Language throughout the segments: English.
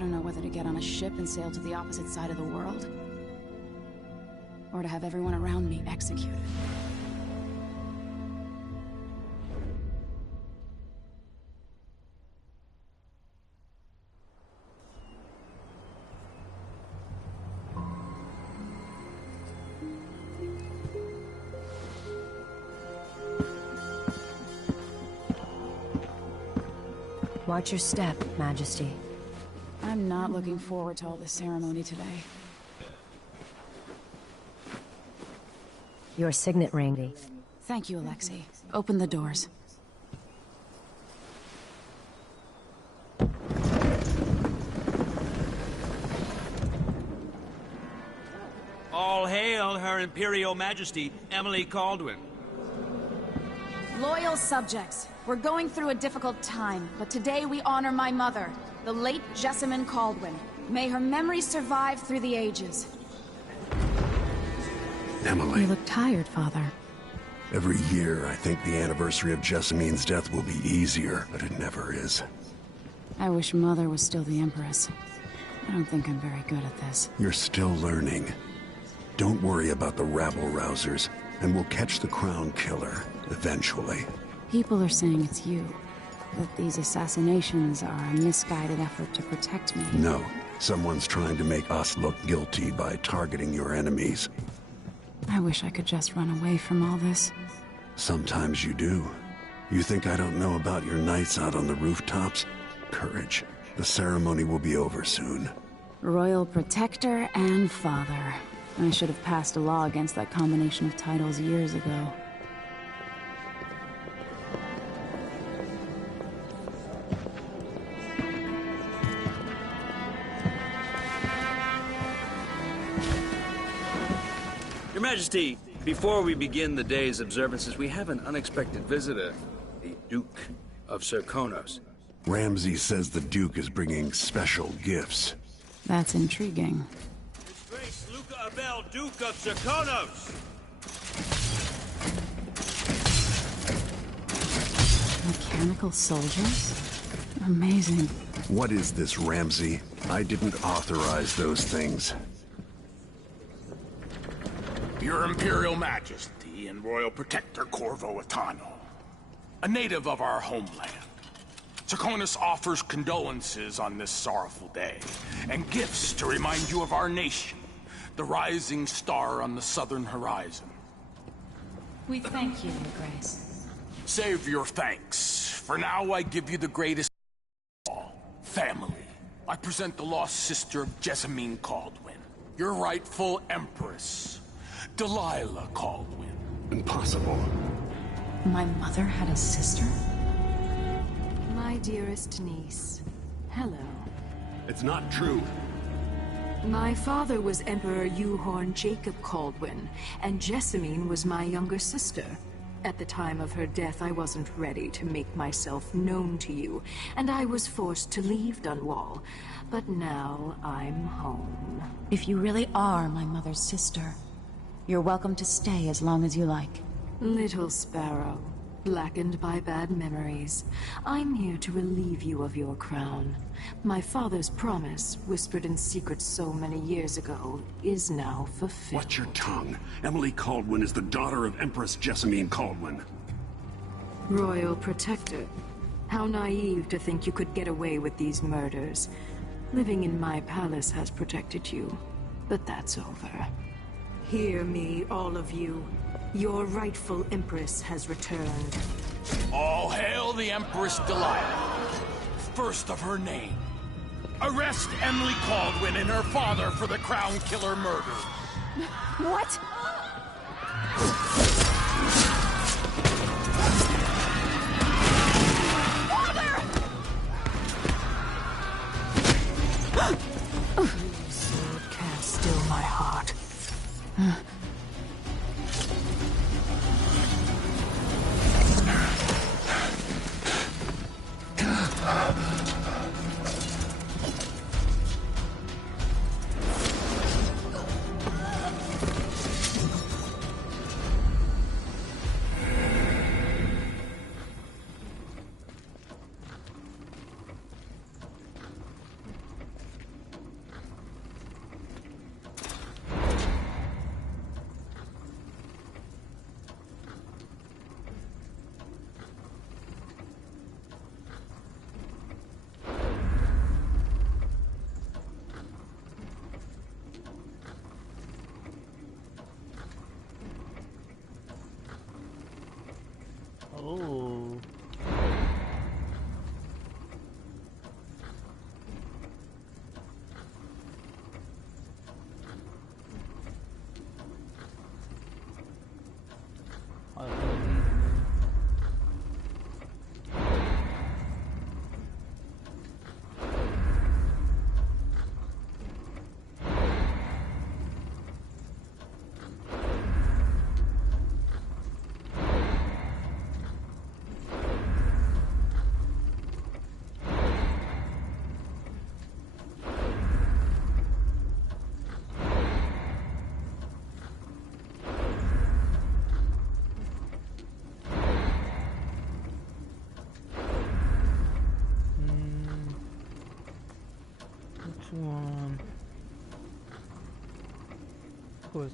don't know whether to get on a ship and sail to the opposite side of the world, or to have everyone around me executed. Watch your step, Majesty. I'm not looking forward to all this ceremony today. Your signet ring. Thank you, Alexei. Open the doors. All hail Her Imperial Majesty, Emily Kaldwin. Loyal subjects, we're going through a difficult time, but today we honor my mother, the late Jessamine Kaldwin. May her memory survive through the ages. Emily. You look tired, Father. Every year, I think the anniversary of Jessamine's death will be easier, but it never is. I wish Mother was still the Empress. I don't think I'm very good at this. You're still learning. Don't worry about the rabble-rousers, and we'll catch the Crown Killer, eventually. People are saying it's you. That these assassinations are a misguided effort to protect me. No. Someone's trying to make us look guilty by targeting your enemies. I wish I could just run away from all this. Sometimes you do. You think I don't know about your nights out on the rooftops? Courage. The ceremony will be over soon. Royal Protector and Father. I should have passed a law against that combination of titles years ago. Your Majesty, before we begin the day's observances, we have an unexpected visitor, the Duke of Serkonos. Ramsay says the Duke is bringing special gifts. That's intriguing. His Grace Luca Abel, Duke of Serkonos! Mechanical soldiers? Amazing. What is this, Ramsay? I didn't authorize those things. Your Imperial Majesty and Royal Protector Corvo Attano, a native of our homeland. Serkonos offers condolences on this sorrowful day, and gifts to remind you of our nation, the rising star on the southern horizon. We thank you, Your Grace. Save your thanks. For now, I give you the greatest of all, family. I present the lost sister of Jessamine Kaldwin, your rightful Empress, Delilah Kaldwin. Impossible. My mother had a sister? My dearest niece, hello. It's not true. My father was Emperor Yuhorn Jacob Kaldwin, and Jessamine was my younger sister. At the time of her death, I wasn't ready to make myself known to you, and I was forced to leave Dunwall. But now I'm home. If you really are my mother's sister, you're welcome to stay as long as you like. Little Sparrow, blackened by bad memories, I'm here to relieve you of your crown. My father's promise, whispered in secret so many years ago, is now fulfilled. Watch your tongue. Emily Kaldwin is the daughter of Empress Jessamine Kaldwin. Royal Protector, how naive to think you could get away with these murders. Living in my palace has protected you, but that's over. Hear me, all of you. Your rightful Empress has returned. All hail the Empress Delilah, first of her name. Arrest Emily Kaldwin and her father for the Crown Killer murder. What? Sword can't still my heart. one? Of course.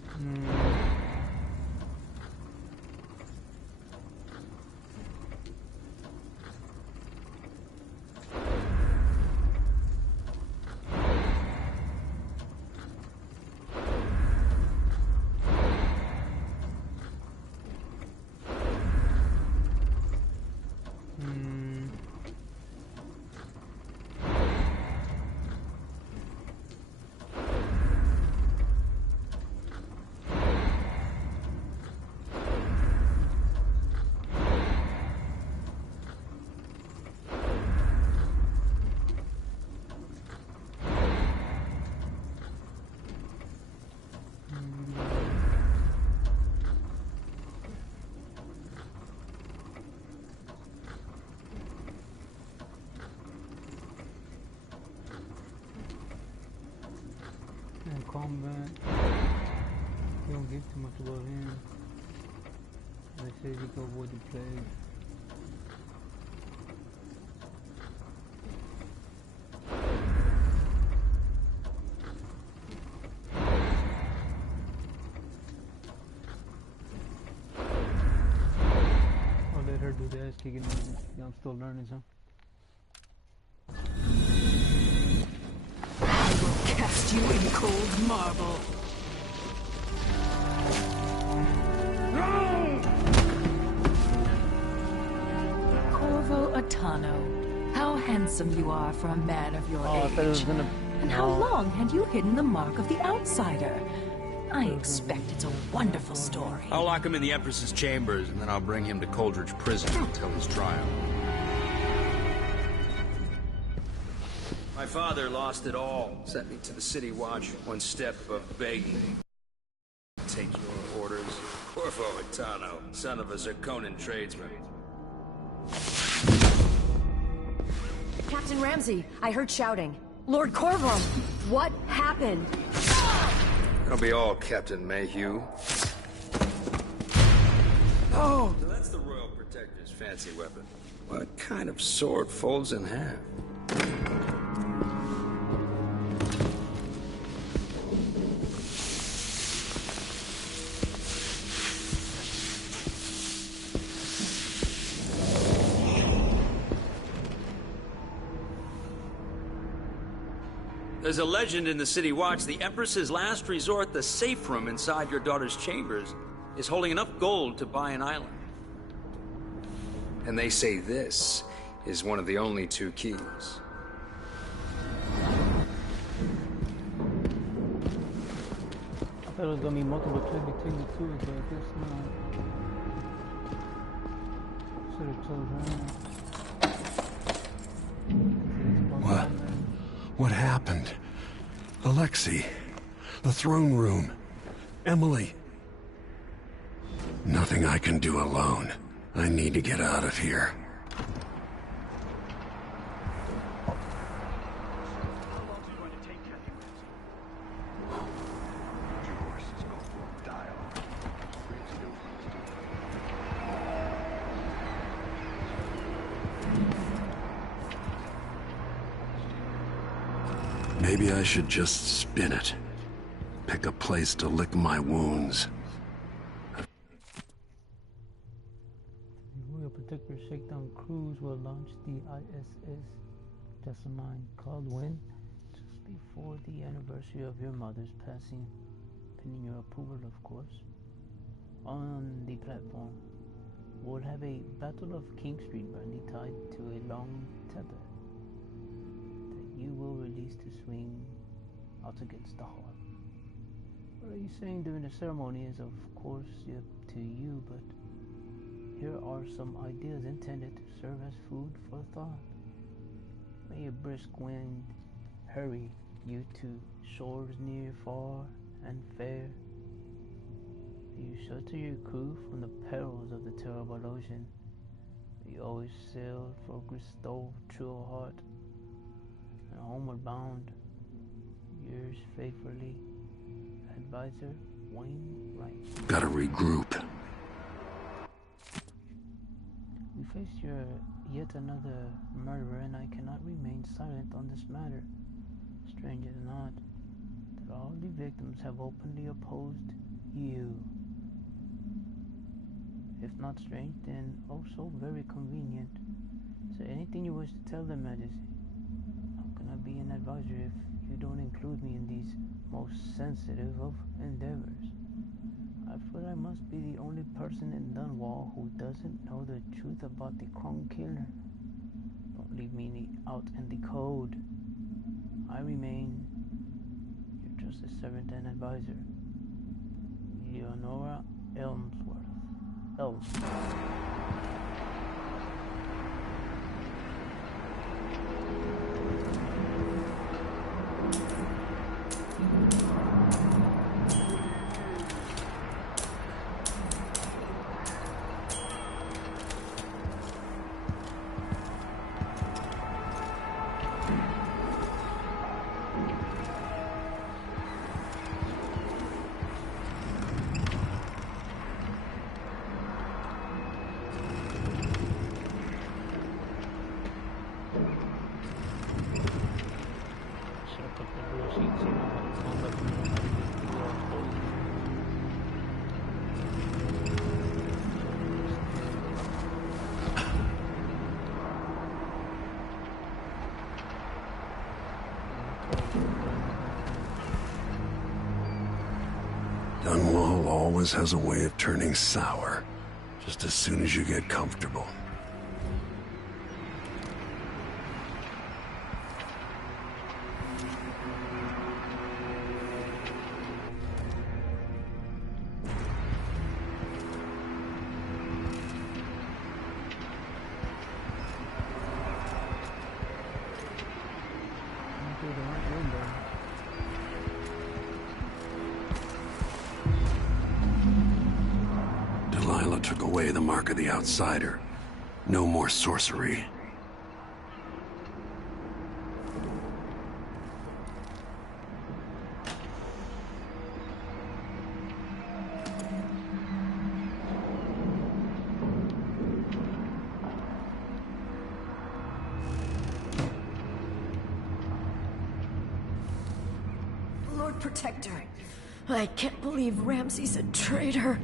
Combat. You don't give too much about him. They say he can avoid the plague. I'll let her do the ass kicking. I'm still learning some. Cast you in cold marble. Corvo Attano, how handsome you are for a man of your age. And how long had you hidden the mark of the outsider? I expect it's a wonderful story. I'll lock him in the Empress's chambers, and then I'll bring him to Coldridge Prison until his trial. My father lost it all. Sent me to the City Watch, one step above begging. Take your orders. Corvo Attano, son of a Zirconan tradesman. Captain Ramsey, I heard shouting. Lord Corvo, what happened? That'll be all, Captain Mayhew. Oh! So that's the Royal Protector's fancy weapon. What kind of sword folds in half? There's a legend in the City Watch. The Empress's last resort, the safe room inside your daughter's chambers, is holding enough gold to buy an island. And they say this is one of the only two keys. I thought it was gonna be multiple choice between the two, but I guess not. Should have chosen her. What happened? Alexei, the throne room, Emily. Nothing I can do alone. I need to get out of here. Maybe I should just spin it. Pick a place to lick my wounds. Royal Protector Shakedown Cruise will launch the ISS Jessamine Caldwin just before the anniversary of your mother's passing, pending your approval, of course. On the platform, we'll have a Battle of King Street brandy tied to a long tether that you will release to swing out against the heart. What are you saying during the ceremony is of course up to you, but here are some ideas intended to serve as food for thought. May a brisk wind hurry you to shores near, far, and fair. You shelter your crew from the perils of the terrible ocean. You always sail for Gristow, true of heart, and homeward bound. Yours faithfully, Advisor Wayne Wright. Gotta regroup. We face yet another murderer, and I cannot remain silent on this matter. Strange is not that all the victims have openly opposed you. If not strange, then also very convenient. So anything you wish to tell them, Majesty. How can I be an advisor if you don't include me in these most sensitive of endeavors? I feel I must be the only person in Dunwall who doesn't know the truth about the Krone killer. Don't leave me out in the cold. I remain your trusted servant and advisor, Leonora Elmsworth. Dunwall always has a way of turning sour, just as soon as you get comfortable. Delilah took away the mark of the outsider. No more sorcery. Lord Protector, I can't believe Ramsay's a traitor.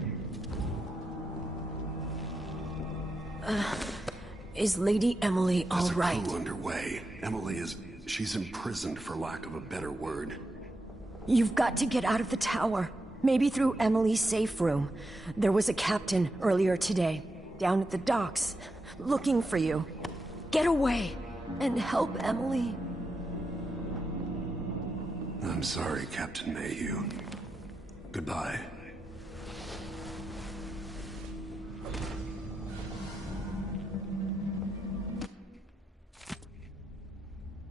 Is Lady Emily all right? There's a coup underway. Emily she's imprisoned for lack of a better word. You've got to get out of the tower. Maybe through Emily's safe room. There was a captain earlier today, down at the docks, looking for you. Get away and help Emily. I'm sorry, Captain Mayhew. Goodbye.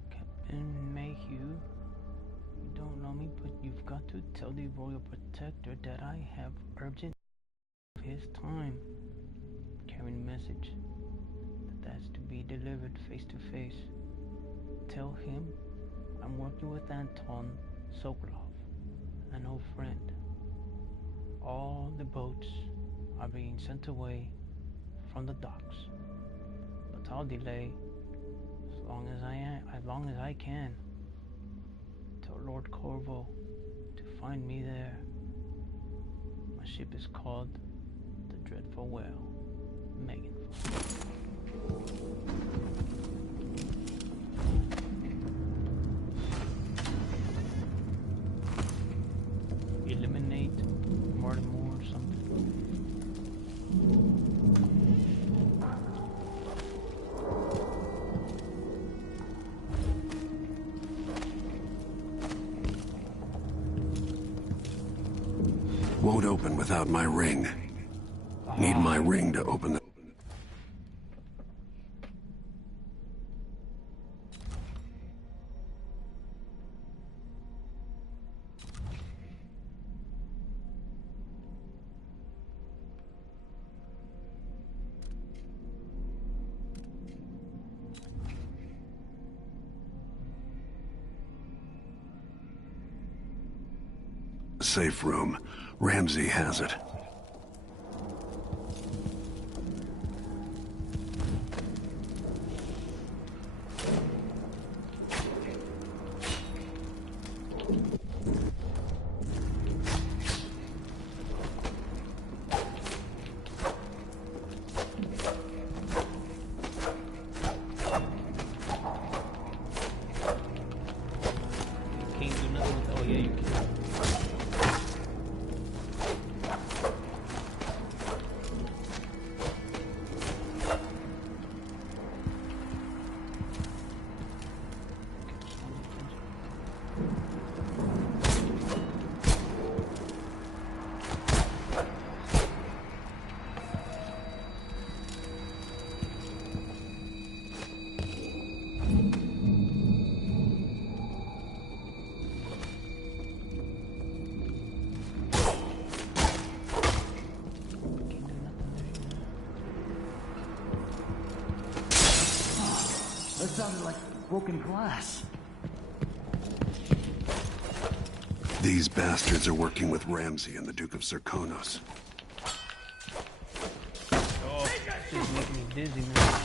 Captain Mayhew, you don't know me, but you've got to tell the Royal Protector that I have urgent of his time. Carrying a message that's to be delivered face to face. Tell him I'm working with Anton Sokolov, an old friend. All the boats are being sent away from the docks, but I'll delay as long as I can. Tell Lord Corvo to find me there. My ship is called the Dreadful Whale, Meganfall. Eliminate Mortimer or something. Won't open without my ring. Need my ring to open the... safe room. Ramsay has it. Can't do nothing with. Oh yeah, you can. That sounded like broken glass. These bastards are working with Ramsey and the Duke of Serkonos. Oh, this is making me dizzy, man.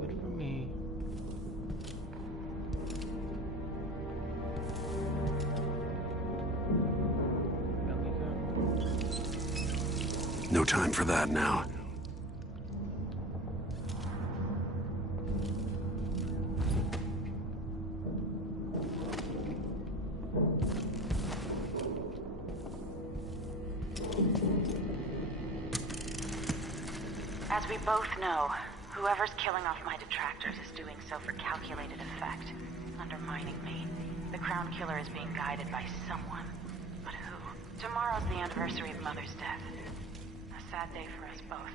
Good for me. No time for that now. As we both know, whoever's killing off my detractors is doing so for calculated effect, undermining me. The Crown Killer is being guided by someone. But who? Tomorrow's the anniversary of Mother's death. A sad day for us both.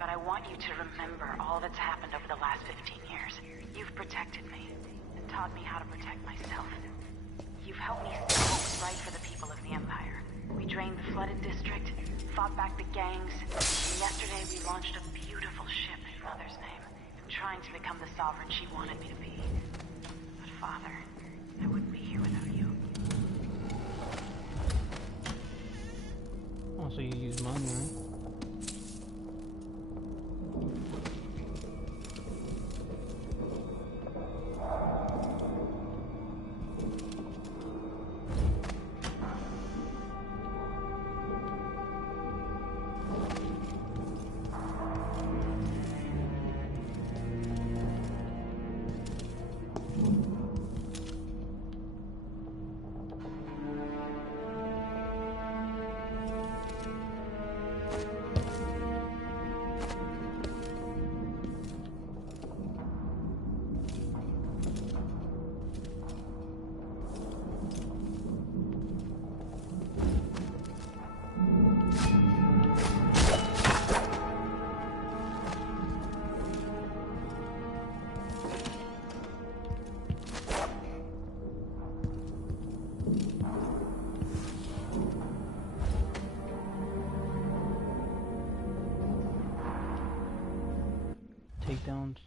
But I want you to remember all that's happened over the last 15 years. You've protected me, and taught me how to protect myself. You've helped me see what was right for the people of the Empire. We drained the flooded district, fought back the gangs, and yesterday we launched a beautiful ship in Mother's name, trying to become the sovereign she wanted me to be. But Father, I wouldn't be here without you. Oh, so you use money, right? Takedowns.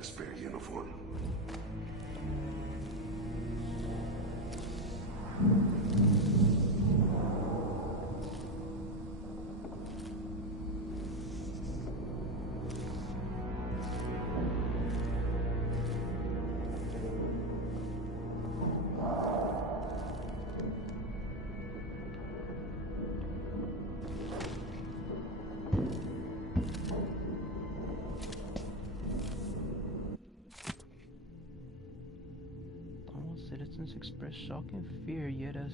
a spare uniform? Citizens express shock and fear, yet as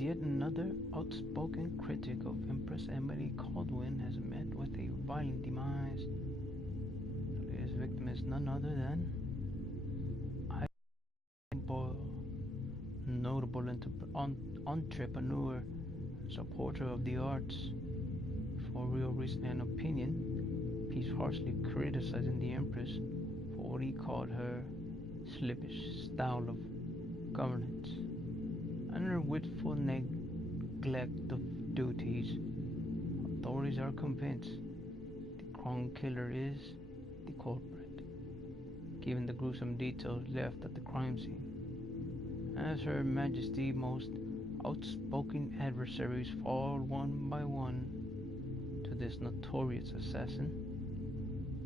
yet another outspoken critic of Empress Emily Kaldwin has met with a violent demise. The latest victim is none other than Eileen Boyle, notable entrepreneur, supporter of the arts. For real reason and opinion, he's harshly criticizing the Empress for what he called her slippish style of governance and her wasteful neglect of duties. Authorities are convinced the Crown Killer is the culprit, given the gruesome details left at the crime scene. As Her Majesty's most outspoken adversaries fall one by one to this notorious assassin,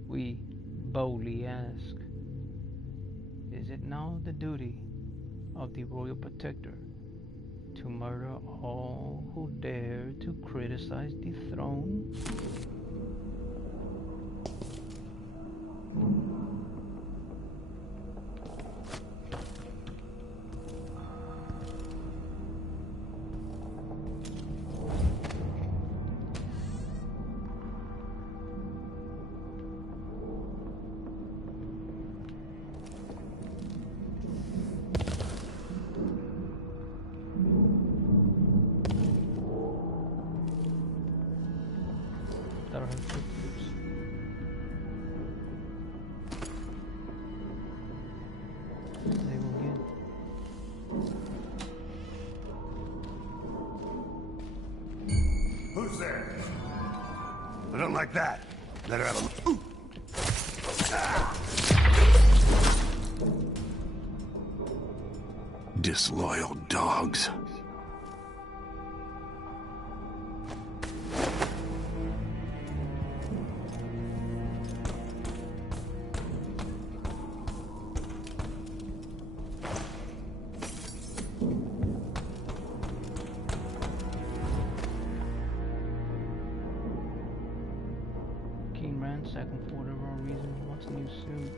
we boldly ask, is it now the duty of the Royal Protector to murder all who dare to criticize the throne? That are her footsteps. They go again. Who's there? I don't like that. Let her have a... Ooh. Ah. Disloyal dogs. Keen ransacking for whatever reason wants a new suit.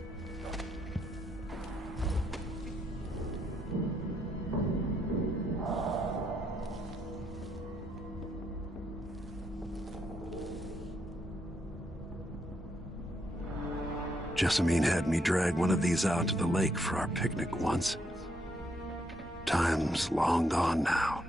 Jessamine had me drag one of these out to the lake for our picnic once. Time's long gone now.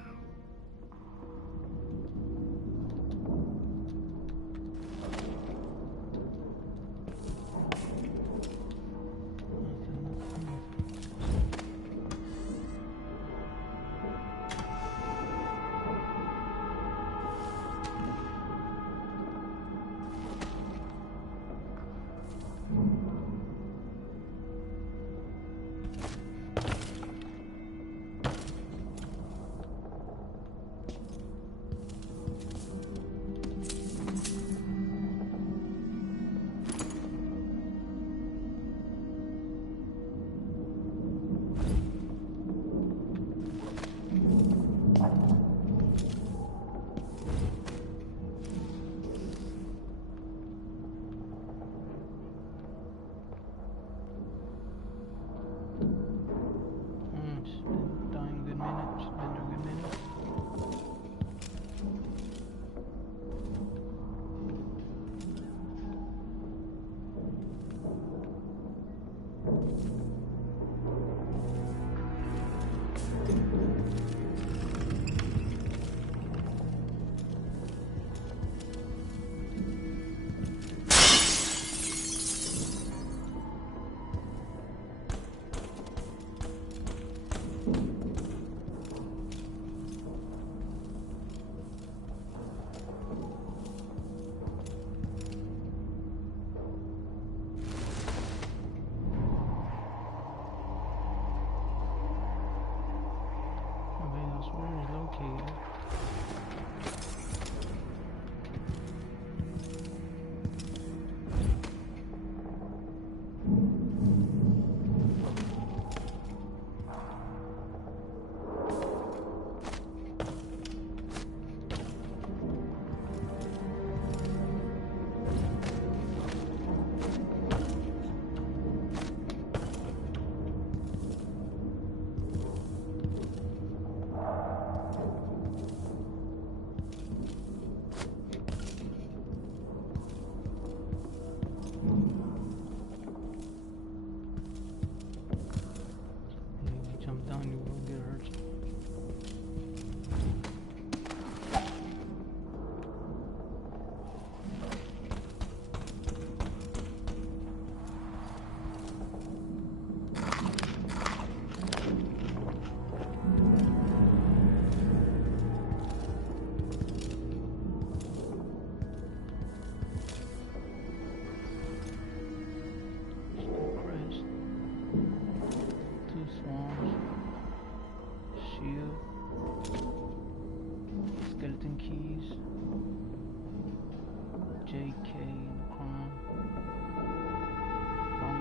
JK in the crown. From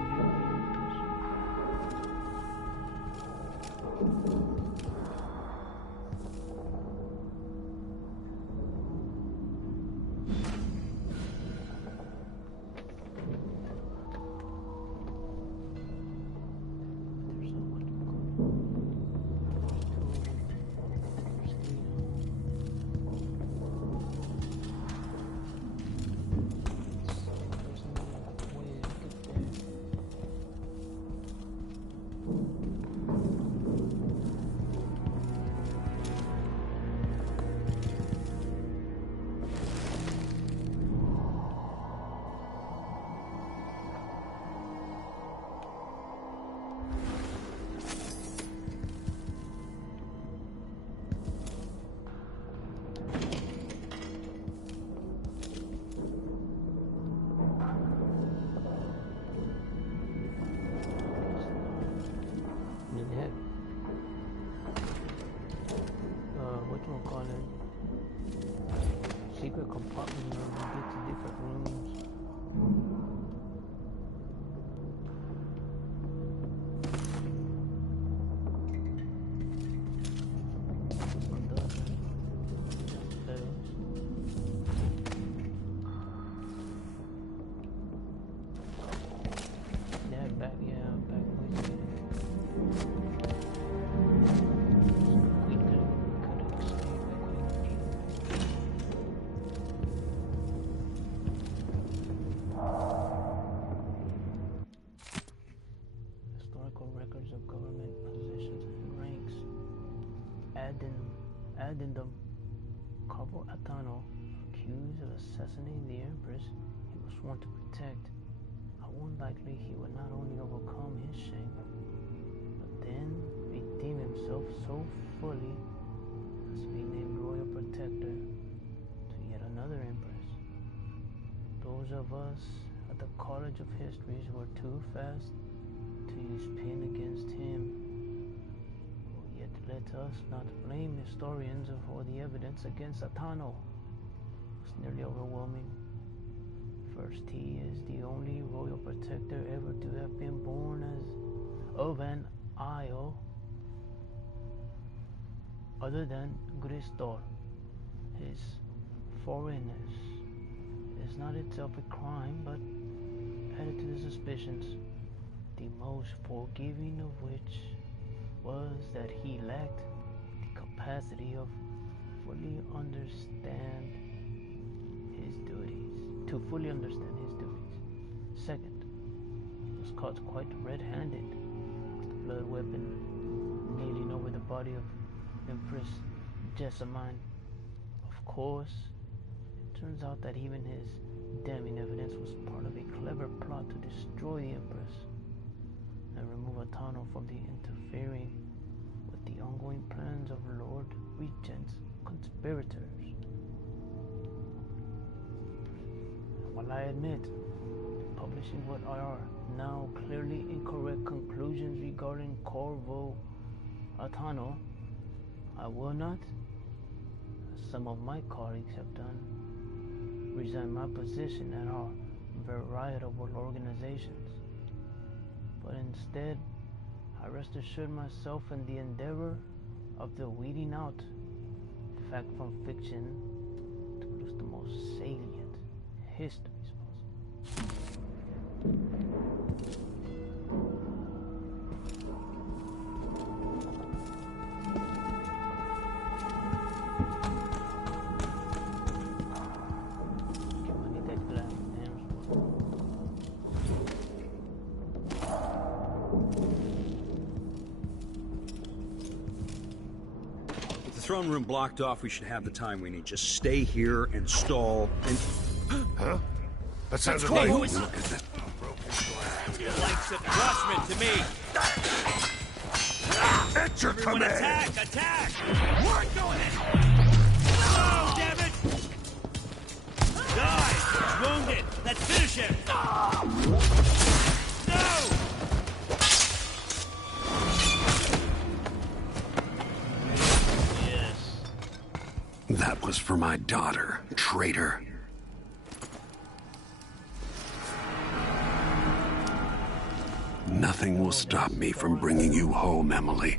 secret compartment where we get to different rooms. Addendum, Corvo Attano, accused of assassinating the Empress he was sworn to protect. How unlikely he would not only overcome his shame, but then redeem himself so fully as to be named Royal Protector to yet another Empress. Those of us at the College of Histories were too fast to use pen against him. Let us not blame historians for the evidence against Attano. It's nearly overwhelming. First, he is the only royal protector ever to have been born of an isle other than Gristor. His foreignness is not itself a crime, but added to the suspicions, the most forgiving of which was that he lacked the capacity of fully understand his duties. Second, he was caught quite red-handed, with the blood weapon kneeling over the body of Empress Jessamine. Of course, it turns out that even his damning evidence was part of a clever plot to destroy the Empress and remove Attano from the interfering with the ongoing plans of Lord Regent's conspirators. And while I admit publishing what are now clearly incorrect conclusions regarding Corvo Attano, I will not, as some of my colleagues have done, resign my position at our veritable organizations. But instead, I rest assured myself in the endeavor of the weeding out fact from fiction to produce the most salient histories possible. Throne room blocked off, we should have the time we need. Just stay here and stall and... Huh? That sounds like... Who is... Look at that. Likes adjustment to me. At your Everyone command. Attack! Attack! We're going in! No, damn it! Die! He's wounded! Let's finish him! No! That was for my daughter, traitor. Nothing will stop me from bringing you home, Emily.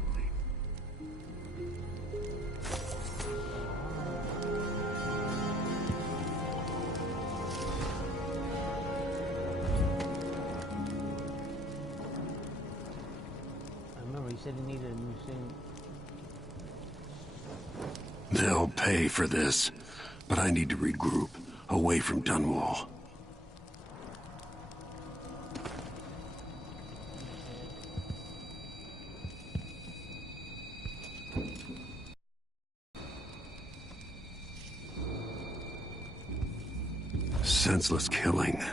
I remember he said he needed a new suit. They'll pay for this, but I need to regroup, away from Dunwall. Senseless killing.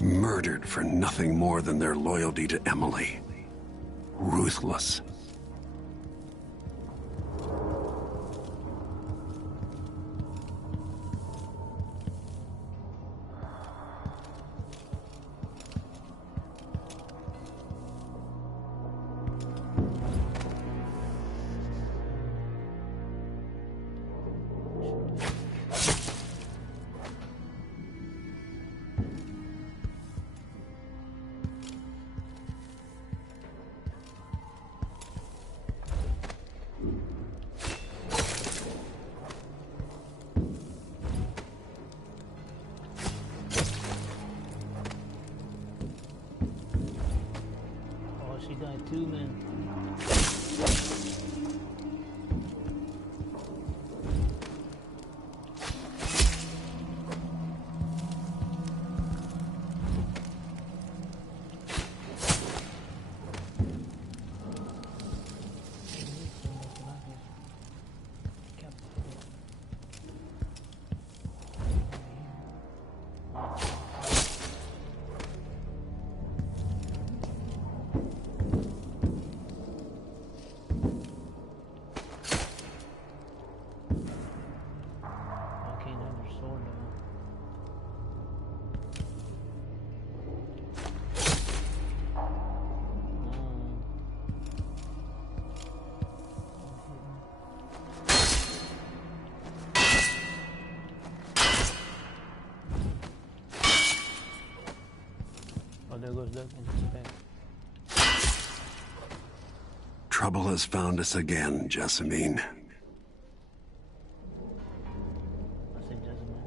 Murdered for nothing more than their loyalty to Emily. Ruthless. She died too, man. There goes Doug in his back. Trouble has found us again, Jessamine. I said Jessamine.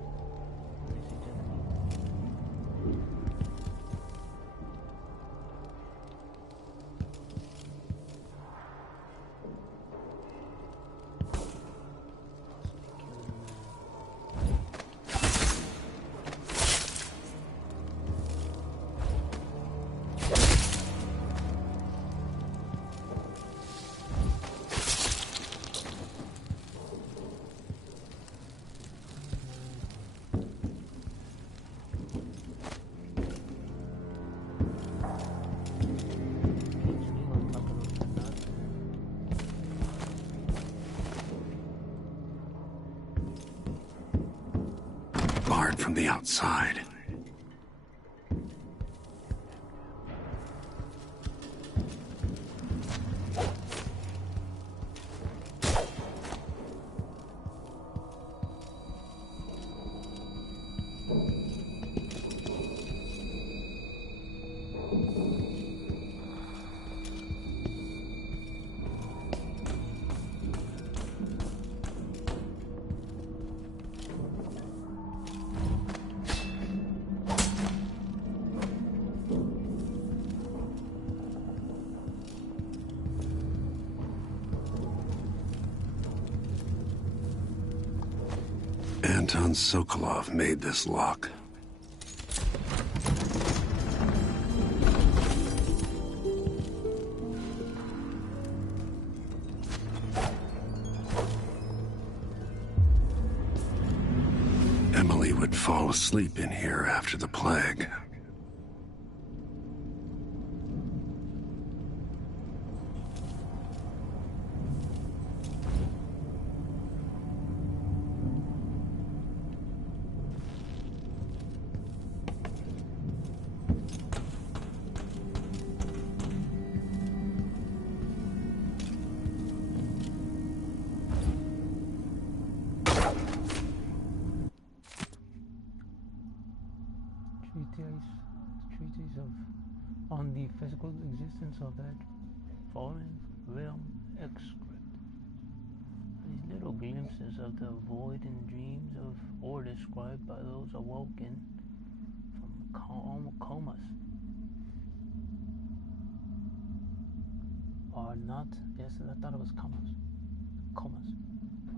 Barred from the outside. Anton Sokolov made this lock. Emily would fall asleep in here after the plague. treatise on the physical existence of that fallen realm excerpt. These little glimpses of the void and dreams of, or described by those awoken from comas, are not, yes, I thought it was comas,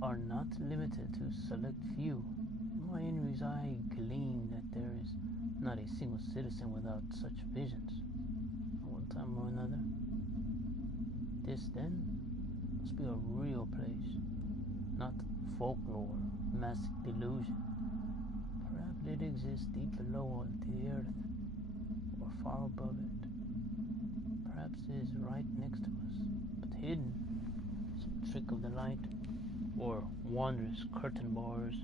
are not limited to select few. In my inner eye glean that there is not a single citizen without such visions, at one time or another. This, then, must be a real place, not folklore, massive delusion. Perhaps it exists deep below the earth, or far above it. Perhaps it is right next to us, but hidden, some trick of the light, or wondrous curtain bars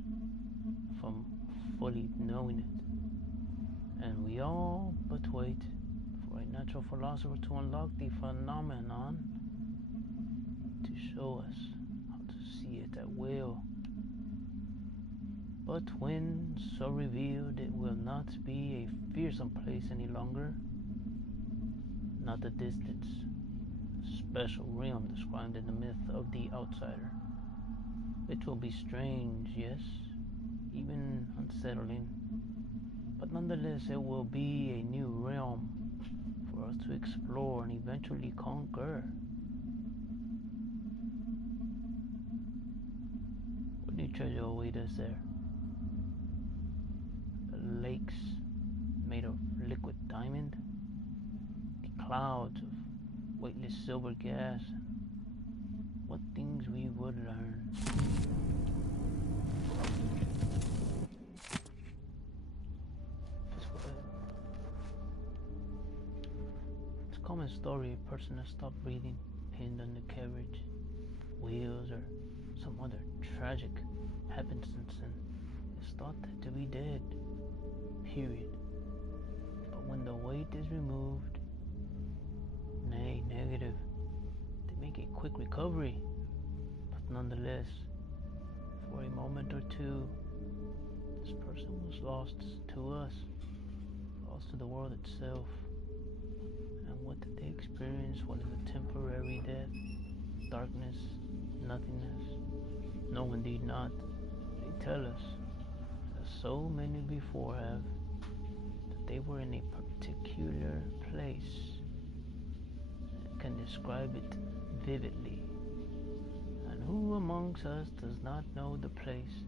from fully knowing it. And we all but wait for a natural philosopher to unlock the phenomenon, to show us how to see it at will. But when so revealed, it will not be a fearsome place any longer, not the distance, special realm described in the myth of the outsider. It will be strange, yes, even unsettling, but nonetheless it will be a new realm for us to explore and eventually conquer. What new treasure will await us there? The lakes made of liquid diamond, the clouds of weightless silver gas, what things we would learn. It's a common story. A person has stopped breathing, pinned on the carriage wheels, or some other tragic happenstance, and is thought to be dead. Period. But when the weight is removed, nay, negative, they make a quick recovery. But nonetheless, for a moment or two, this person was lost to us, lost to the world itself. And what did they experience? Was it a temporary death, darkness, nothingness? No, indeed not. They tell us, as so many before have, that they were in a particular place, can describe it vividly. And who amongst us does not know the place?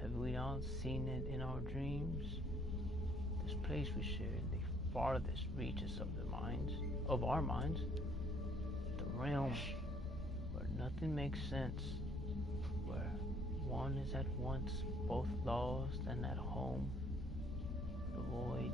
Have we all seen it in our dreams? This place we share in the farthest reaches of our minds, the realm where nothing makes sense, where one is at once both lost and at home, the void.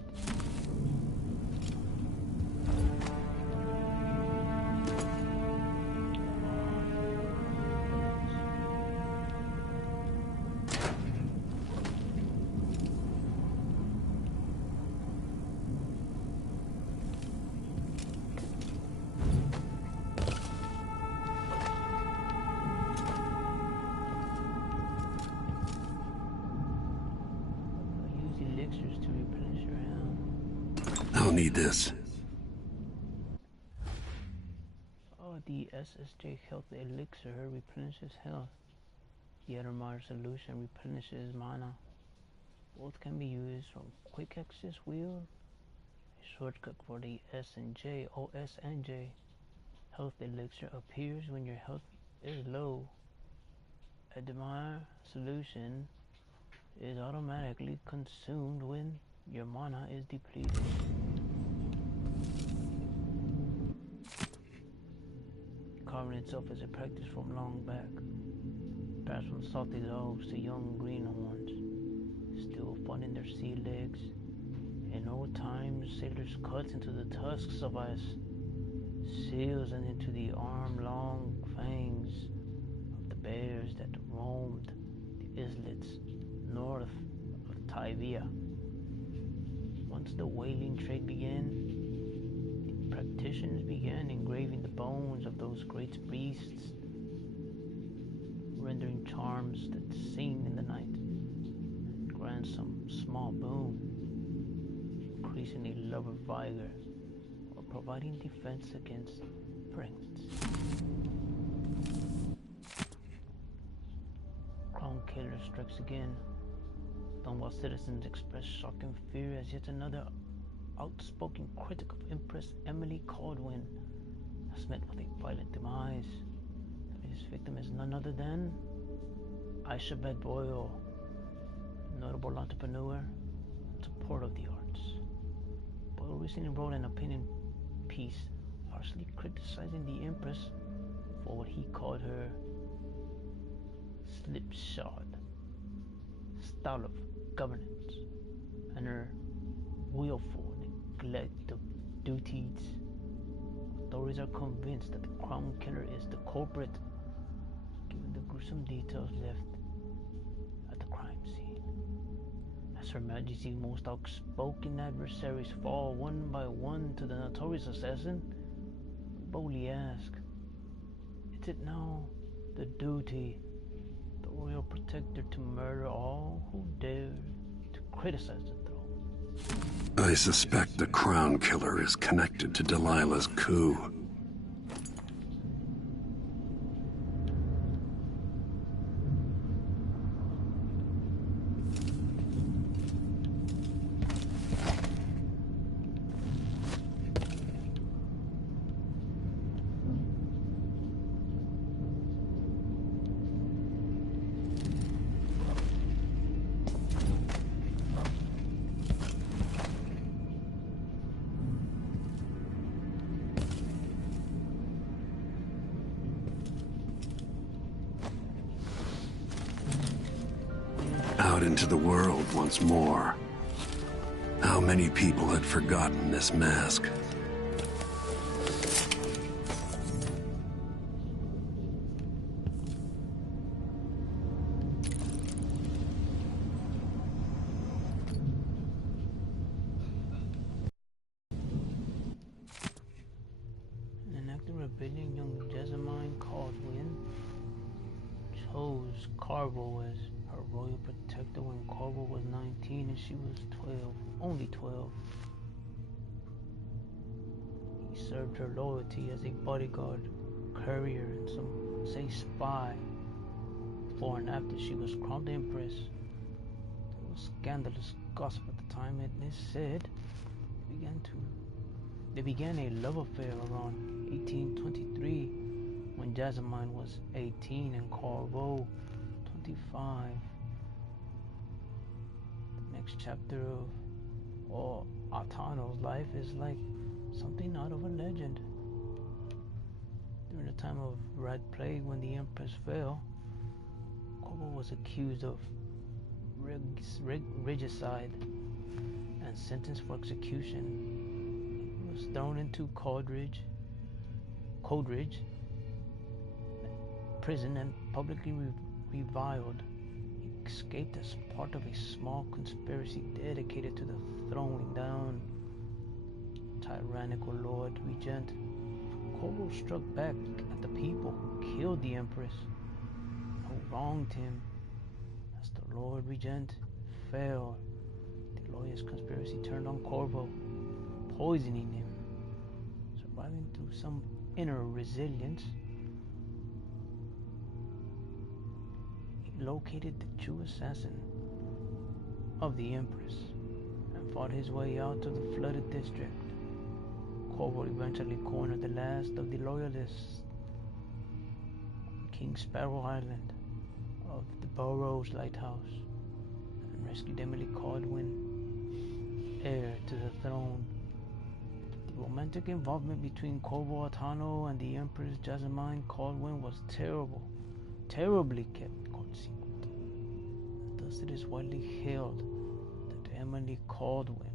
I'll need this. Oh, the SSJ Health Elixir replenishes health. The Eddermar solution replenishes mana. Both can be used from Quick Access Wheel, a shortcut for the S and J. OS and J. Health Elixir appears when your health is low. Eddermar solution is automatically consumed when your mana is depleted. Carving itself is a practice from long back, perhaps from salty dogs to young greenhorns, still finding their sea legs. In old times, sailors cut into the tusks of ice, seals, and into the arm-long fangs of the bears that roamed the islets north of Taivia. Once the whaling trade began, the practitioners began engraving the bones of those great beasts, rendering charms that sing in the night and grant some small boon. increasing a lover vigor or providing defense against pregnancy. Crown Killer strikes again. Stonewall citizens express shock and fear as yet another outspoken critic of Empress Emily Kaldwin has met with a violent demise. His victim is none other than Aisha Bed Boyle, notable entrepreneur and supporter of the arts. Boyle recently wrote an opinion piece harshly criticizing the Empress for what he called her slipshod style of governance and her willful neglect of duties. Authorities are convinced that the Crown Killer is the culprit, given the gruesome details left at the crime scene. As Her Majesty's most outspoken adversaries fall one by one to the notorious assassin, we boldly ask, is it now the duty of the Royal Protector to murder all who dare to criticize the throne? I suspect the Crown Killer is connected to Delilah's coup. Out into the world once more. How many people had forgotten this mask? In an act of rebellion, young Jessamine Kaldwin chose Carvo as her royal protector when Carvo was 19 and she was 12, only 12. He served her loyalty as a bodyguard, courier, and some say spy. Before and after she was crowned empress, there was scandalous gossip at the time. It is said they began a love affair around 1823 when Jessamine was 18 and Carvo 25. The next chapter of Atano's life is like something out of a legend. During the time of Red Plague, when the Empress fell, Carvo was accused of regicide and sentenced for execution. He was thrown into Coldridge prison and publicly reviled. He escaped as part of a small conspiracy dedicated to the throwing down tyrannical Lord Regent. Carvo struck back at the people who killed the Empress, who wronged him. As the Lord Regent fell, the lawyer's conspiracy turned on Carvo, poisoning him. Surviving through some inner resilience, he located the true assassin of the Empress and fought his way out to the flooded district. Carvo eventually cornered the last of the loyalists on King Sparrow Island of the Burroughs Lighthouse and rescued Emily Kaldwin, heir to the throne. The romantic involvement between Carvo Atano and the Empress Jessamine Kaldwin was terribly kept concealed. Thus it is widely held that Emily Kaldwin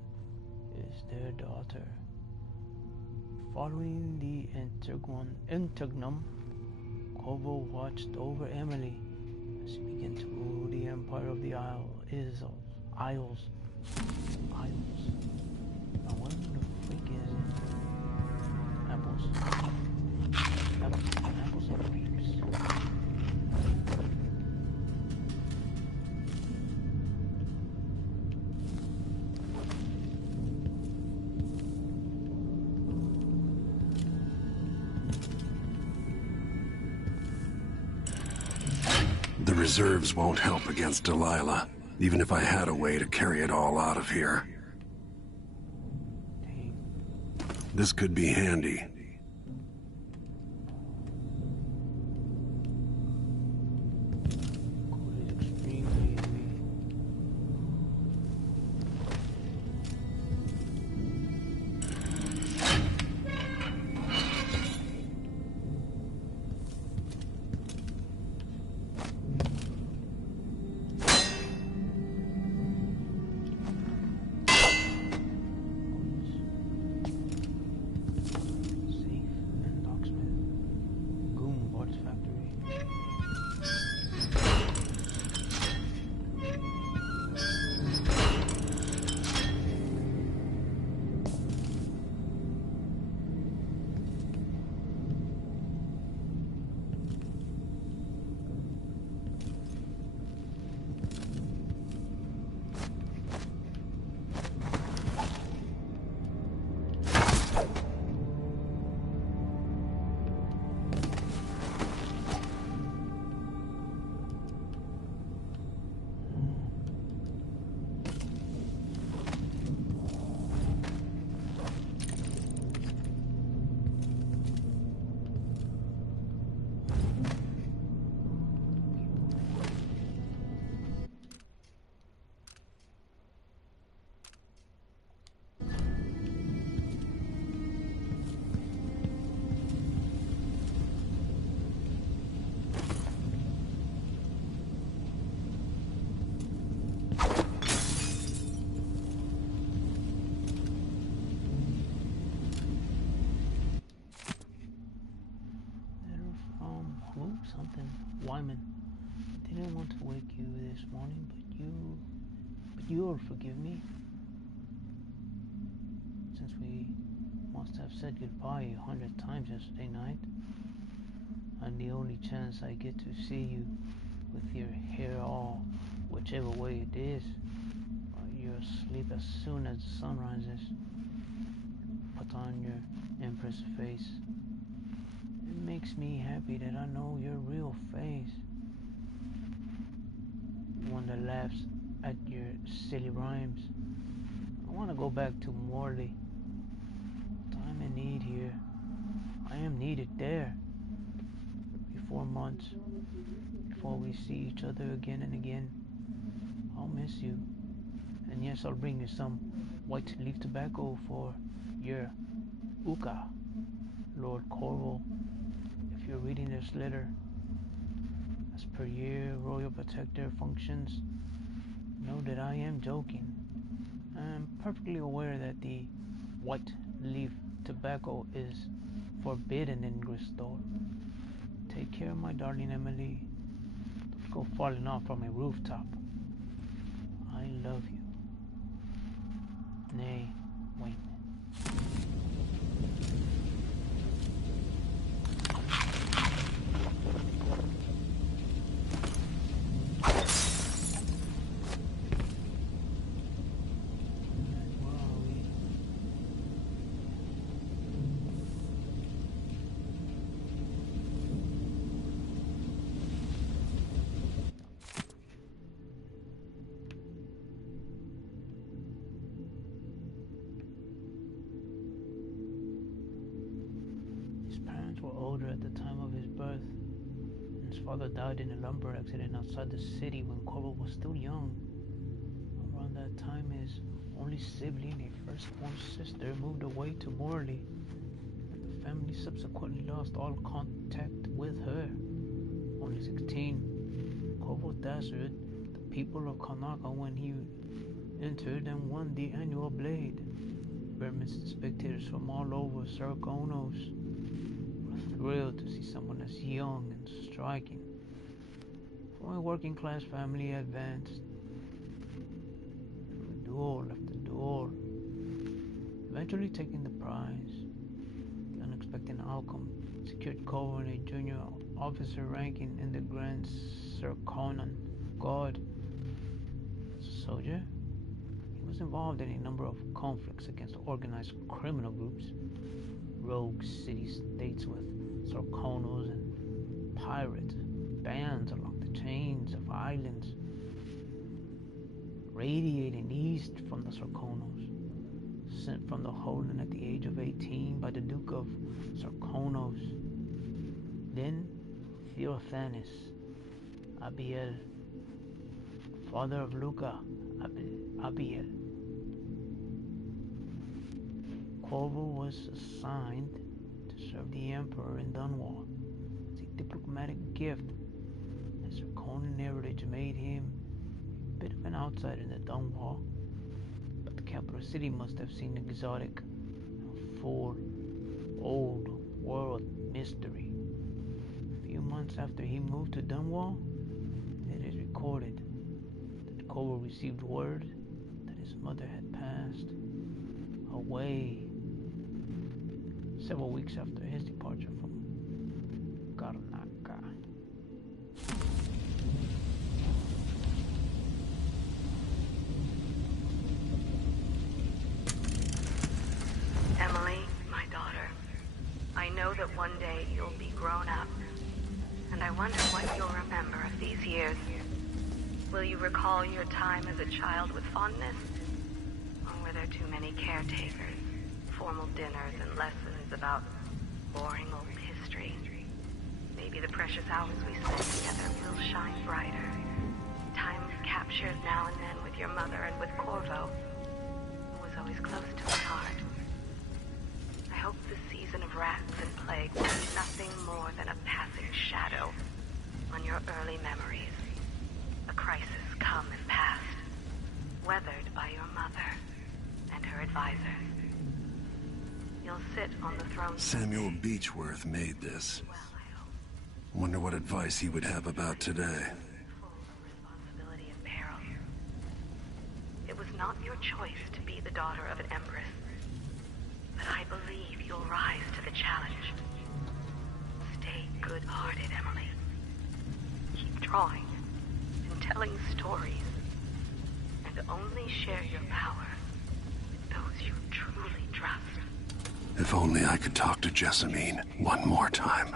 is their daughter. Following the interregnum, Carvo watched over Emily as she began to rule the empire of the Isles. Now what the freak is it? Apples and grapes. The reserves won't help against Delilah, even if I had a way to carry it all out of here. This could be handy. Something. Wyman, didn't want to wake you this morning, but you'll forgive me. Since we must have said goodbye 100 times yesterday night, and the only chance I get to see you with your hair all whichever way it is, while you're asleep as soon as the sun rises. Put on your empress face. It makes me happy that I know your real face. One that laughs at your silly rhymes. I want to go back to Morley. I'm in need here. I am needed there. 4 months before we see each other again and again. I'll miss you. And yes, I'll bring you some white leaf tobacco for your Uka, Lord Corvo. If you're reading this letter, as per your royal protector functions, know that I am joking. I'm perfectly aware that the white leaf tobacco is forbidden in Gristol. Take care of my darling Emily. Don't go falling off from a rooftop. I love you. Nay, Wayne. Were older at the time of his birth, and his father died in a lumber accident outside the city when Corvo was still young. Around that time, his only sibling, a firstborn sister, moved away to Morley, and the family subsequently lost all contact with her. Only 16, Corvo dazzled the people of Kanaka when he entered and won the annual Blade. Bearmans and spectators from all over Sarkonos thrilled to see someone as young and striking. From a working class family advanced through duel after duel, eventually taking the prize. The unexpected outcome secured Corvo a junior officer ranking in the Grand Sarkonon Guard. As a soldier, he was involved in a number of conflicts against organized criminal groups, rogue city-states with Sarkonos and pirate bands along the chains of islands radiating east from the Sarkonos, sent from the Holen at the age of 18 by the Duke of Sarkonos. Then Theophanes, Abiel, father of Luca, Abiel. Corvo was assigned to serve the Emperor in Dunwall as a diplomatic gift, as Sarkonan heritage made him a bit of an outsider in the Dunwall, but the capital city must have seen exotic and full old world mystery. A few months after he moved to Dunwall, it is recorded that Corvo received word that his mother had passed away several weeks after his departure from Karnaca. Emily, my daughter, I know that one day you'll be grown up, and I wonder what you'll remember of these years. Will you recall your time as a child with fondness? Or were there too many caretakers, formal dinners, and lessons about boring old history? Maybe the precious hours we spent together will shine brighter. Times captured now and then with your mother and with Corvo, who was always close to his heart. I hope the season of rats and plague will be nothing more than a passing shadow on your early memories. A crisis come and past, weathered by your mother and her advisors. You'll sit on the throne. Samuel Beechworth made this. Wonder what advice he would have about today. Full of responsibility and peril. It was not your choice to be the daughter of an empress, but I believe you'll rise to the challenge. Stay good-hearted, Emily. Keep drawing and telling stories, and only share your power with those you truly trust. If only I could talk to Jessamine one more time.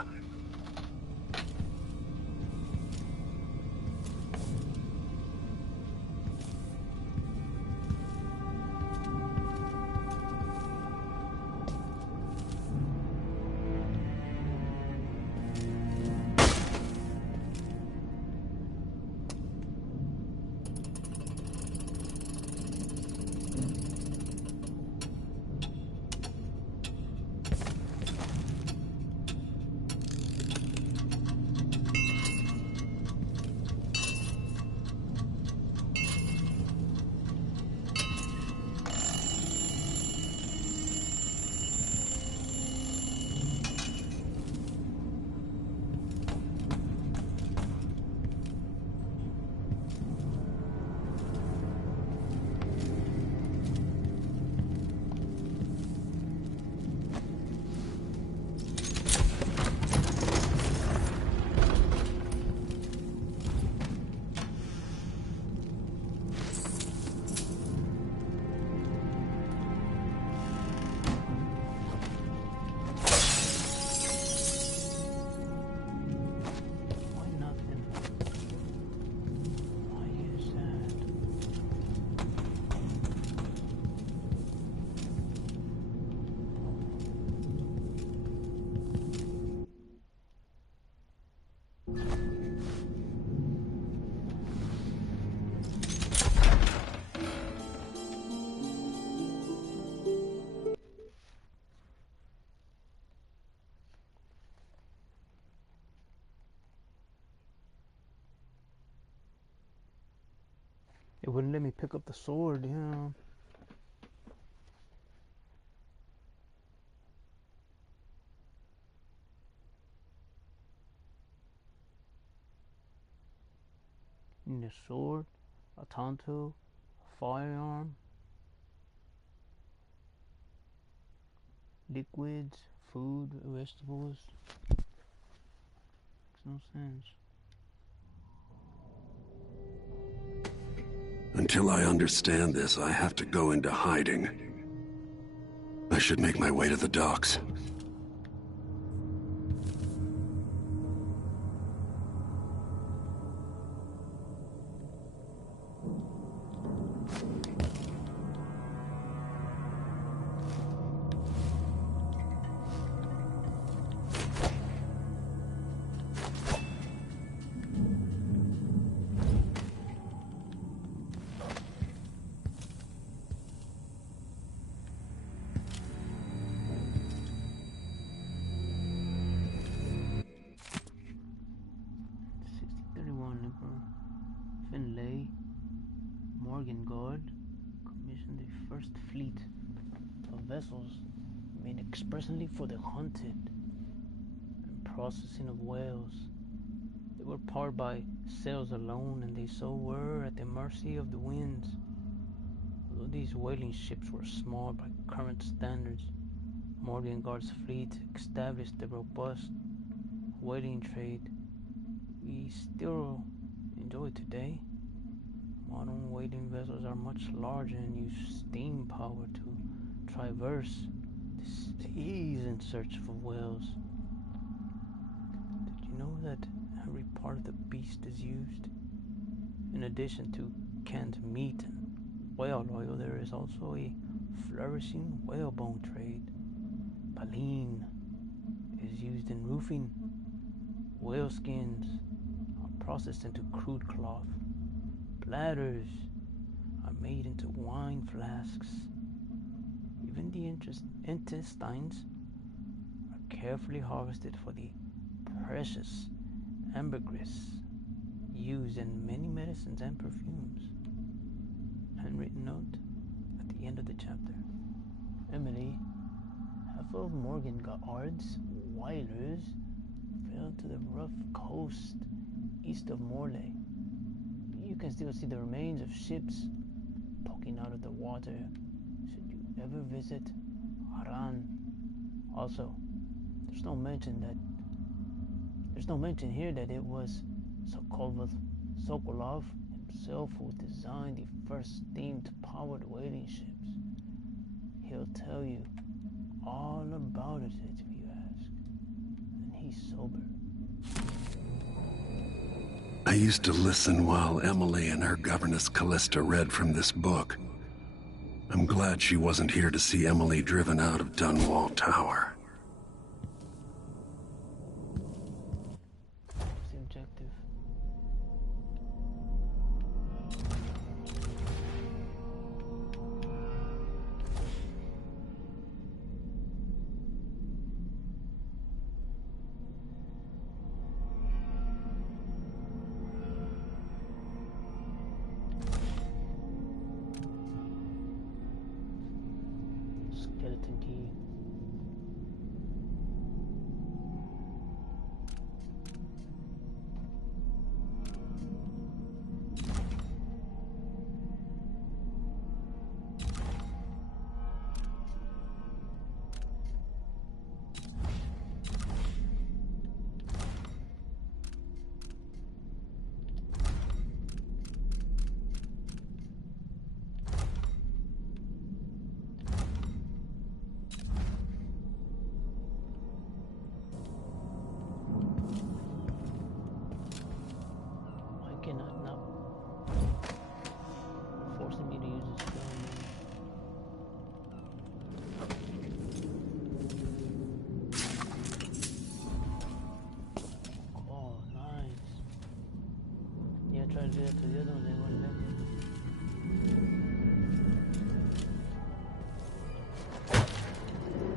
It wouldn't let me pick up the sword, yeah. Need a sword, a tanto, a firearm, liquids, food, vegetables. Makes no sense. Until I understand this, I have to go into hiding. I should make my way to the docks. first fleet of vessels made expressly for the hunted and processing of whales. They were powered by sails alone, and they so were at the mercy of the winds. Although these whaling ships were small by current standards, Morgan Guard's fleet established a robust whaling trade we still enjoy today. Modern whaling vessels are much larger and use steam power to traverse the seas in search for whales. Did you know that every part of the beast is used? In addition to canned meat and whale oil, there is also a flourishing whalebone trade. Baleen is used in roofing. Whale skins are processed into crude cloth. Bladders are made into wine flasks. Even the intestines are carefully harvested for the precious ambergris used in many medicines and perfumes. Handwritten note at the end of the chapter. Emily, half of Morgan Guard's whalers fell to the rough coast east of Morlaix. You can still see the remains of ships poking out of the water should you ever visit Harran. Also, there's no mention here that it was Sokolov himself who designed the first steam-powered whaling ships. He'll tell you all about it if you ask, and he's sober. I used to listen while Emily and her governess Callista read from this book. I'm glad she wasn't here to see Emily driven out of Dunwall Tower. What's the objective? Skeleton key. Forcing me to use this gun. Oh, nice. Yeah, I tried to do that to the other one, they wouldn't let me.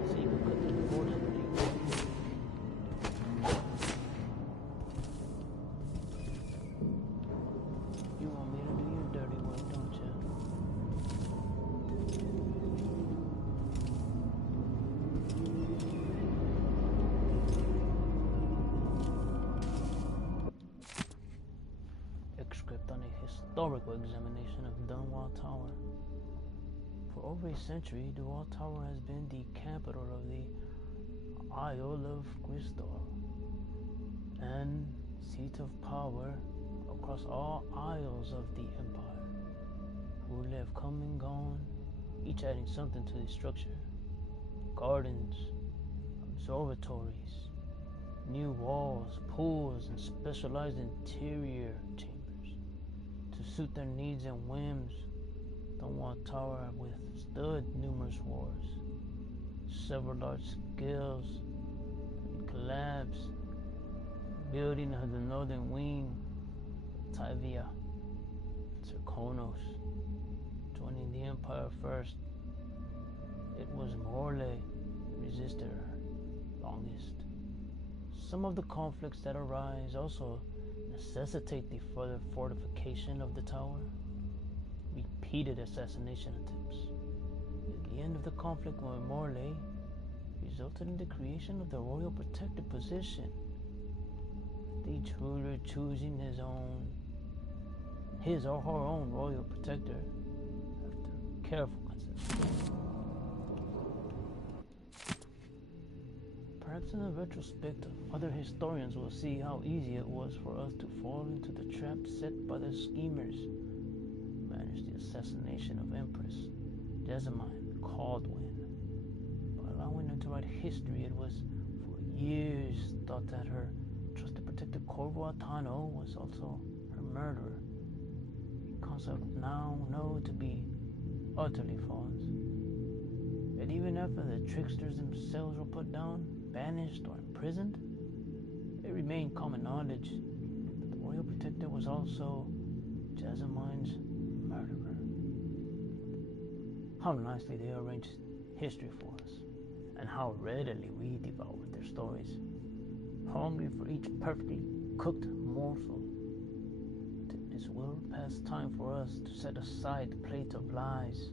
So you can cut through the border pretty quick. You want me to do your dirty work, don't you? Excerpt on a historical examination of Dunwall Tower. For over a century, Dunwall Tower has been the capital of the Isle of Grisdor and seat of power across all isles of the empire. Ruler have come and gone, each adding something to the structure. Gardens, observatories, new walls, pools, and specialized interior chambers. To suit their needs and whims, Dunwall Tower have withstood numerous wars, several large scales, and collapse. Building of the northern wing, Tivia, Serkonos, joining the empire first. It was Morlaix resisted her longest. Some of the conflicts that arise also necessitate the further fortification of the tower. Repeated assassination attempts, The end of the conflict with Morley resulted in the creation of the Royal Protector position, each ruler choosing his or her own Royal Protector after careful consideration. Perhaps in a retrospective, other historians will see how easy it was for us to fall into the trap set by the schemers who managed the assassination of Empress Jessamine Caldwin. By allowing them to write history, it was for years thought that her trusted protector Corvo Attano was also her murderer, a concept now known to be utterly false. But even after the tricksters themselves were put down, banished, or imprisoned, it remained common knowledge that the Royal Protector was also Jessamine's murderer. How nicely they arranged history for us, and how readily we devoured their stories, hungry for each perfectly cooked morsel. It is well past time for us to set aside the plate of lies.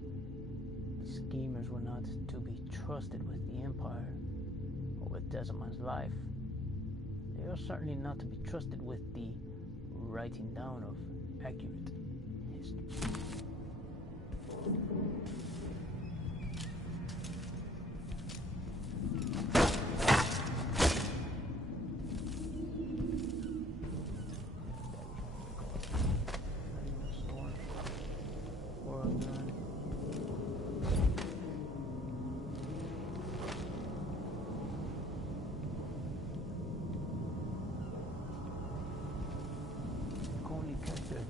The schemers were not to be trusted with the Empire, or with Jessamine's life. They are certainly not to be trusted with the writing down of accurate history.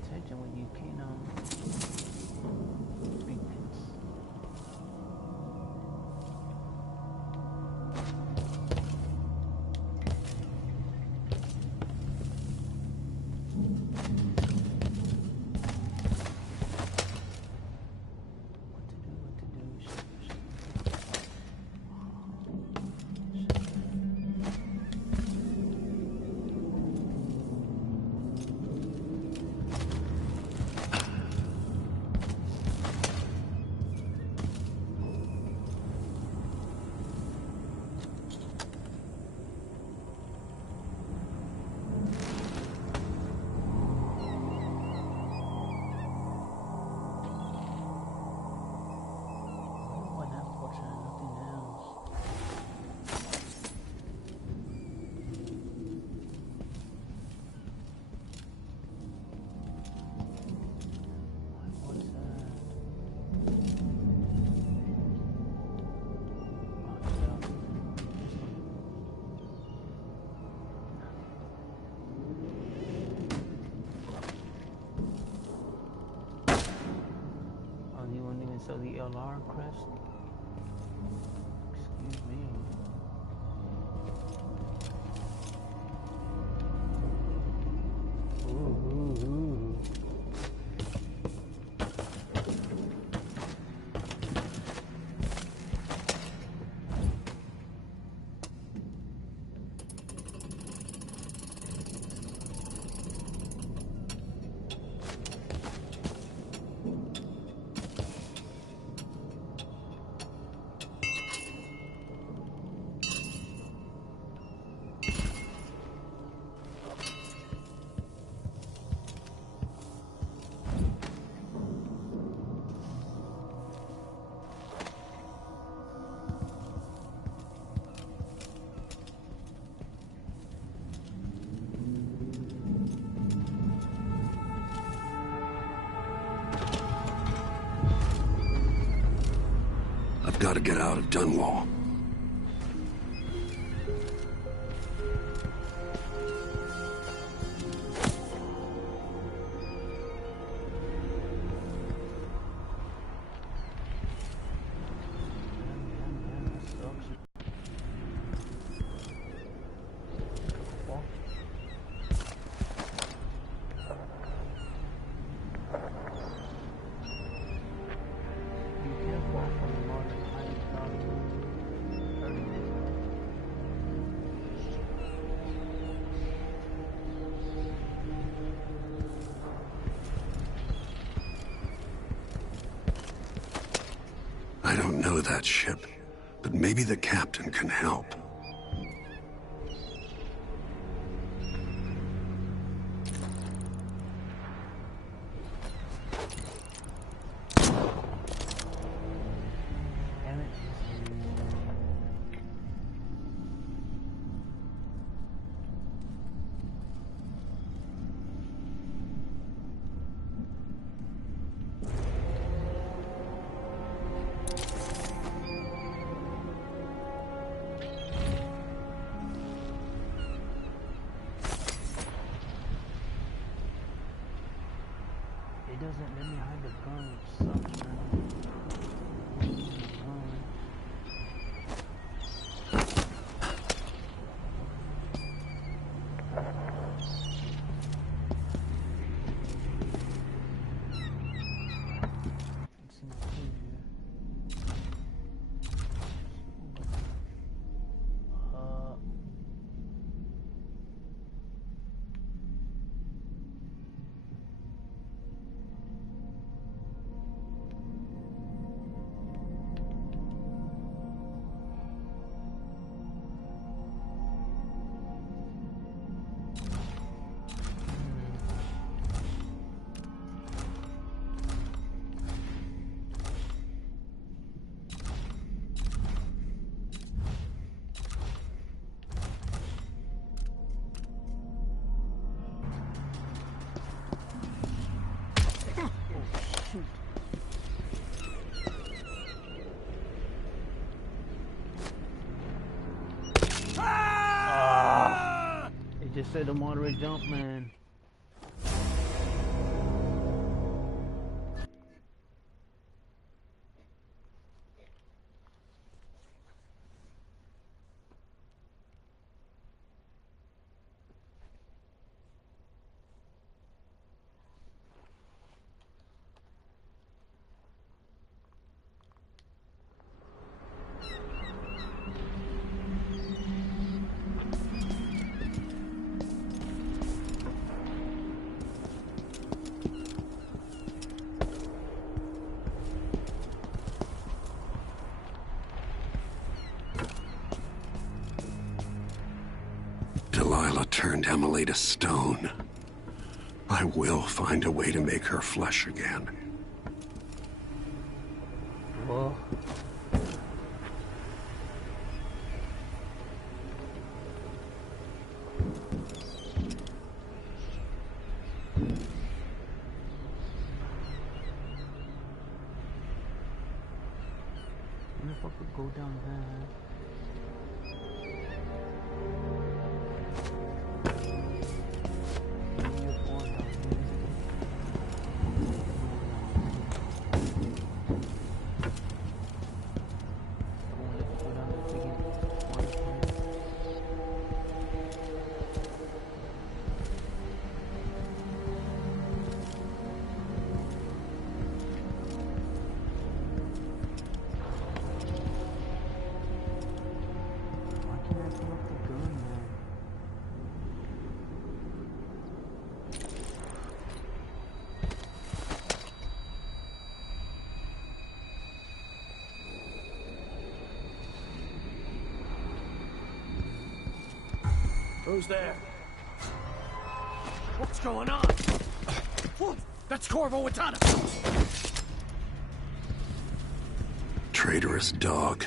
Attention when you can big pins. So the LR crest. Excuse me. Ooh. I've got to get out of Dunwall. don't know that ship, but maybe the captain can help. It doesn't let me hide the gun, which sucks, man. Just said the moderate jump, man. Delilah turned Emily to stone. I will find a way to make her flesh again. Whoa. What if I could go down there? Who's there? What's going on? What? That's Corvo Atano! Traitorous dog.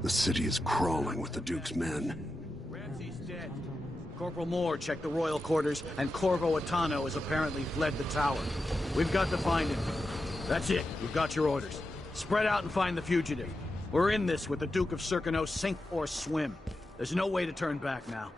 The city is crawling with the Duke's men. Ramsey's dead. Corporal Moore checked the royal quarters, and Corvo Attano has apparently fled the tower. We've got to find him. That's it. You've got your orders. Spread out and find the fugitive. We're in this with the Duke of Circano, sink or swim. There's no way to turn back now.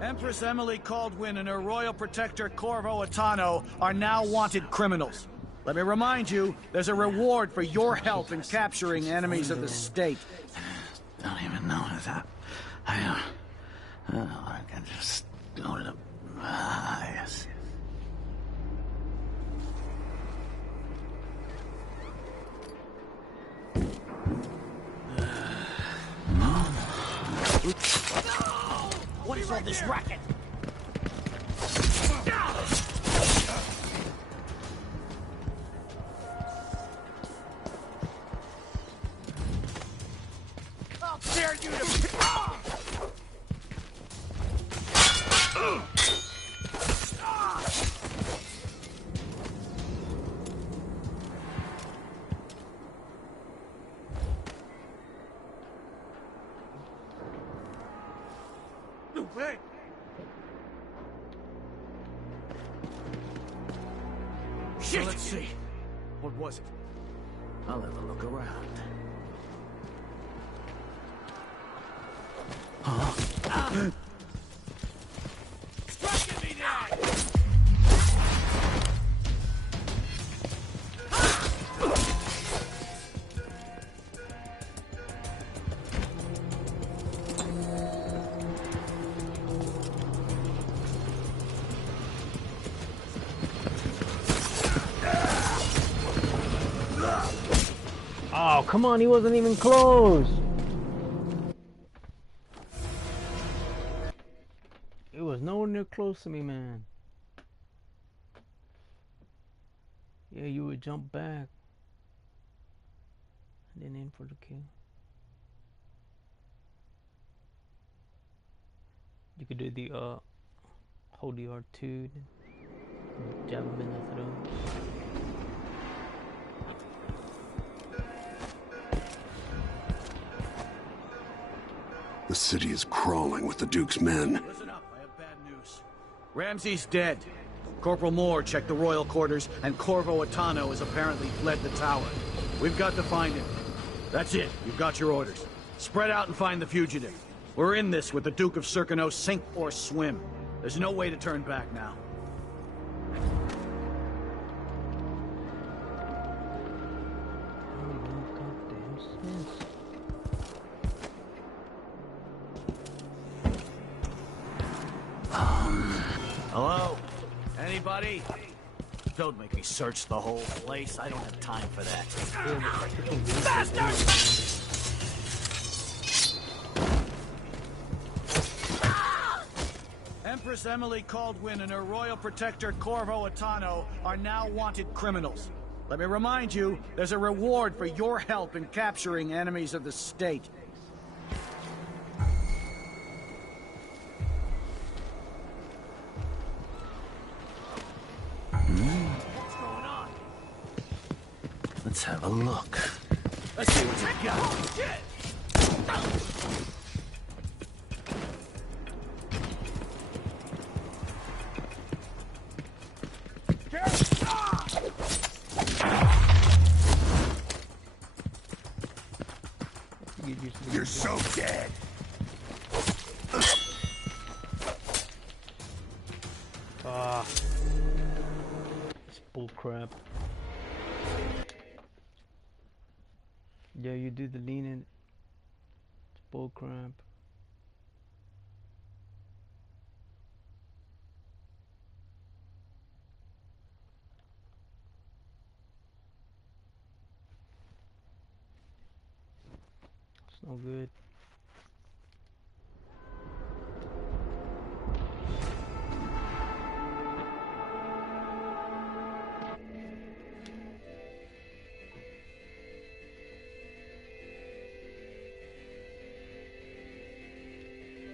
Empress Emily Kaldwin and her royal protector Corvo Attano are now wanted criminals. Let me remind you, there's a reward for your help in capturing enemies of the state. Don't even know that. I can just go to the... yes. What is all this racket? I'll dare you to... Hey! Shit! Let's see. What was it? I'll have a look around. Huh? Striking me down! Oh, come on, he wasn't even close. It was nowhere near close to me, man. Yeah, you would jump back and then in for the kill. You could do the hold the R2, jab him in the throat. The city is crawling with the Duke's men. Listen up, I have bad news. Ramsey's dead. Corporal Moore checked the royal quarters, and Corvo Attano has apparently fled the tower. We've got to find him. That's it. You've got your orders. Spread out and find the fugitive. We're in this with the Duke of Circano, sink or swim. There's no way to turn back now. Hello? Anybody? Don't make me search the whole place. I don't have time for that. Empress Emily Kaldwin and her royal protector Corvo Attano are now wanted criminals. Let me remind you, there's a reward for your help in capturing enemies of the state. What's going on? Let's have a look. Let's see what you got. Shit! You're so dead. It's bullcrap. Yeah, you do the lean in. It's bullcrap. It's no good.